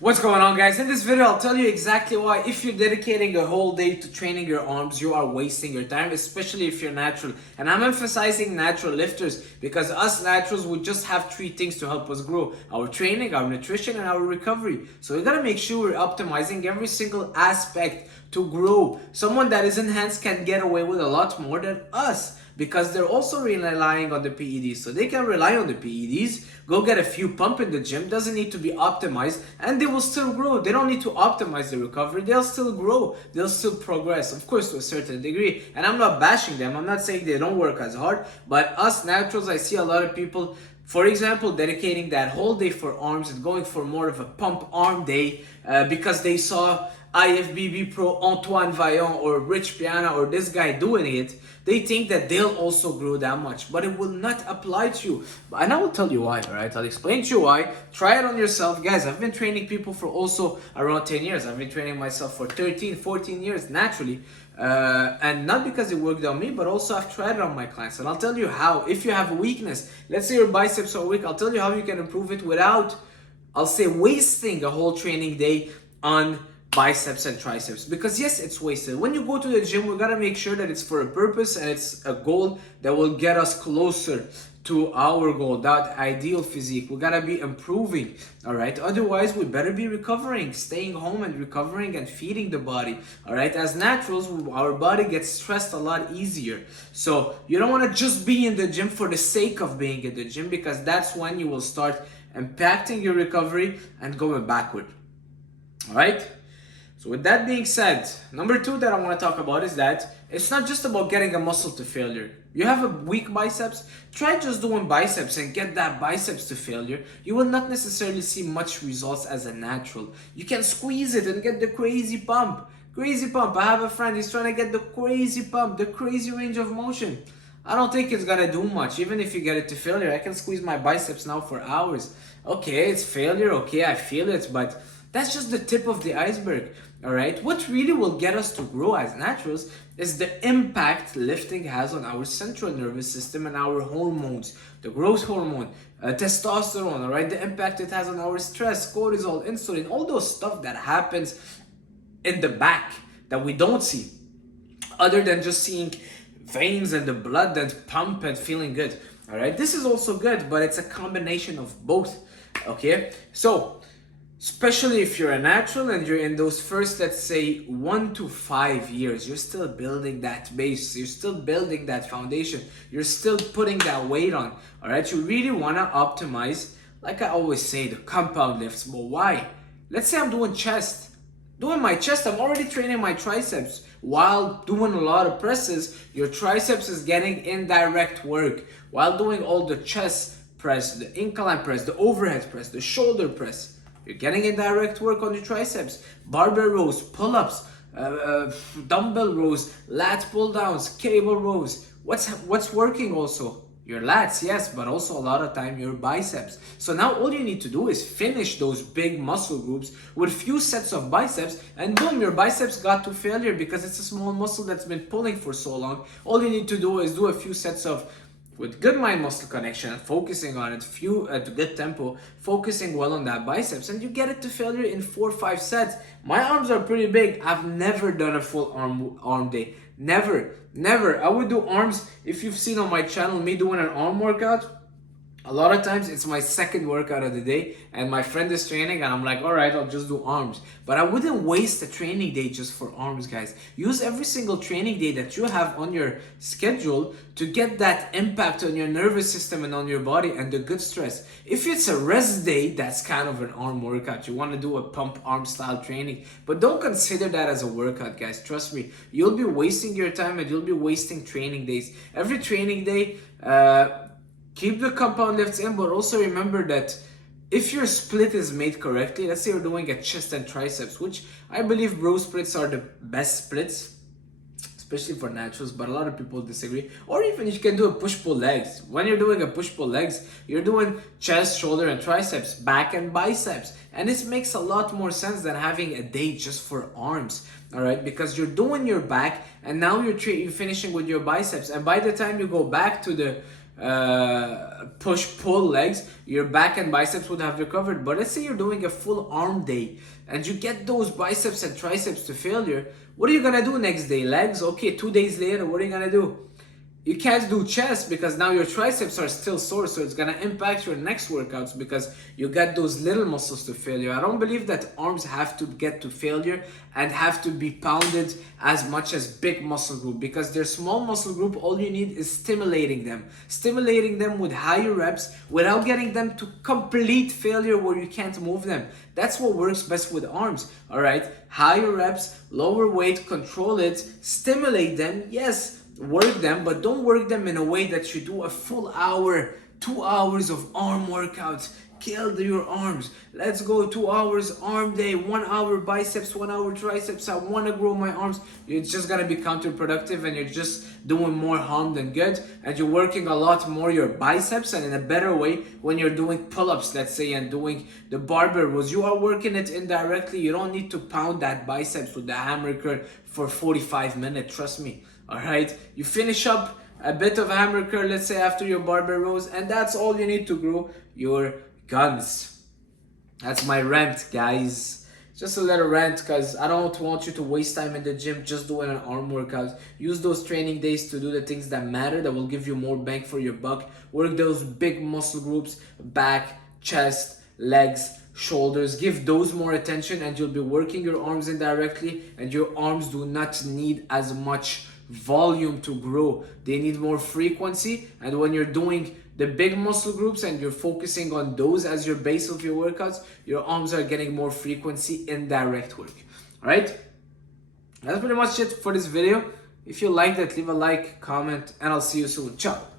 What's going on, guys? In this video I'll tell you exactly why if you're dedicating a whole day to training your arms, you are wasting your time, especially if you're natural. And I'm emphasizing natural lifters because us naturals, we just have three things to help us grow: our training, our nutrition, and our recovery. So we gotta make sure we're optimizing every single aspect to grow. Someone that is enhanced can get away with a lot more than us, because they're also relying on the PEDs. So they can rely on the PEDs, go get a few pump in the gym, doesn't need to be optimized, and they will still grow. They don't need to optimize the recovery, they'll still grow, they'll still progress, of course, to a certain degree. And I'm not bashing them, I'm not saying they don't work as hard, but us naturals, I see a lot of people, for example, dedicating that whole day for arms and going for more of a pump arm day because they saw IFBB Pro Antoine Vaillant or Rich Piana or this guy doing it. They think that they'll also grow that much, but it will not apply to you. And I will tell you why, alright? I'll explain to you why. Try it on yourself. Guys, I've been training people for also around 10 years. I've been training myself for 13, 14 years naturally. And not because it worked on me, but also I've tried it on my clients. And I'll tell you how. If you have a weakness, let's say your biceps are weak, I'll tell you how you can improve it without, I'll say, wasting a whole training day on biceps and triceps. Because yes, it's wasted. When you go to the gym, we gotta make sure that it's for a purpose and it's a goal that will get us closer to our goal, that ideal physique. We gotta be improving, all right? Otherwise, we better be recovering, staying home and recovering and feeding the body, all right? As naturals, our body gets stressed a lot easier. So you don't wanna just be in the gym for the sake of being in the gym, because that's when you will start impacting your recovery and going backward, all right? So with that being said, number two that I want to talk about is that it's not just about getting a muscle to failure. You have a weak biceps, try just doing biceps and get that biceps to failure. You will not necessarily see much results as a natural. You can squeeze it and get the crazy pump. Crazy pump. I have a friend, he's trying to get the crazy pump, the crazy range of motion. I don't think it's gonna do much. Even if you get it to failure, I can squeeze my biceps now for hours. Okay, it's failure, okay, I feel it, but that's just the tip of the iceberg, all right? What really will get us to grow as naturals is the impact lifting has on our central nervous system and our hormones, the growth hormone, testosterone, all right? The impact it has on our stress, cortisol, insulin, all those stuff that happens in the back that we don't see, other than just seeing veins and the blood that pump and feeling good, all right? This is also good, but it's a combination of both, okay? So, especially if you're a natural and you're in those first, let's say, 1 to 5 years, you're still building that base, you're still building that foundation, you're still putting that weight on, all right? You really want to optimize, like I always say, the compound lifts. But why? Let's say I'm doing chest. Doing my chest, I'm already training my triceps. While doing a lot of presses, your triceps is getting indirect work. While doing all the chest press, the incline press, the overhead press, the shoulder press, you're getting indirect work on your triceps. Barbell rows, pull-ups, dumbbell rows, lat pull-downs, cable rows. What's working also? Your lats, yes, but also a lot of time your biceps. So now all you need to do is finish those big muscle groups with few sets of biceps, and boom, your biceps got to failure because it's a small muscle that's been pulling for so long. All you need to do is do a few sets of with good mind muscle connection and focusing on it, to good tempo, focusing well on that biceps, and you get it to failure in 4 or 5 sets. My arms are pretty big. I've never done a full arm day. Never. I would do arms, if you've seen on my channel me doing an arm workout, a lot of times it's my second workout of the day and my friend is training and I'm like, all right, I'll just do arms. But I wouldn't waste a training day just for arms, guys. Use every single training day that you have on your schedule to get that impact on your nervous system and on your body and the good stress. If it's a rest day, that's kind of an arm workout. You want to do a pump arm style training, but don't consider that as a workout, guys. Trust me, you'll be wasting your time and you'll be wasting training days. Every training day, keep the compound lifts in, but also remember that if your split is made correctly, let's say you're doing a chest and triceps, which I believe bro splits are the best splits, especially for naturals, but a lot of people disagree. Or even you can do a push-pull legs. When you're doing a push-pull legs, you're doing chest, shoulder, and triceps, back and biceps. And this makes a lot more sense than having a day just for arms, all right? Because you're doing your back, and now you're finishing with your biceps. And by the time you go back to the push-pull legs, your back and biceps would have recovered. But let's say you're doing a full arm day and you get those biceps and triceps to failure. What are you gonna do next day? Legs? Okay, 2 days later, what are you gonna do? You can't do chest because now your triceps are still sore, so it's gonna impact your next workouts because you got those little muscles to failure. I don't believe that arms have to get to failure and have to be pounded as much as big muscle group, because their small muscle group, all you need is stimulating them with higher reps without getting them to complete failure where you can't move them. That's what works best with arms. All right, higher reps, lower weight, control it, stimulate them, yes, work them, but don't work them in a way that you do a full hour, 2 hours of arm workouts. Kill your arms. Let's go 2 hours arm day, 1 hour biceps, 1 hour triceps. I want to grow my arms. It's just gonna be counterproductive and you're just doing more harm than good. And you're working a lot more your biceps and in a better way when you're doing pull-ups, let's say, and doing the barbell rows. You are working it indirectly. You don't need to pound that biceps with the hammer curl for 45 minutes, trust me. All right, you finish up a bit of hammer curl, let's say, after your barbell rows, and that's all you need to grow your guns. That's my rant, guys. Just a little rant because I don't want you to waste time in the gym just doing an arm workout. Use those training days to do the things that matter, that will give you more bang for your buck. Work those big muscle groups, back, chest, legs, shoulders. Give those more attention and you'll be working your arms indirectly, and your arms do not need as much volume to grow. They need more frequency, and when you're doing the big muscle groups and you're focusing on those as your base of your workouts, your arms are getting more frequency in direct work. All right, that's pretty much it for this video. If you liked it, leave a like, comment, and I'll see you soon. Ciao.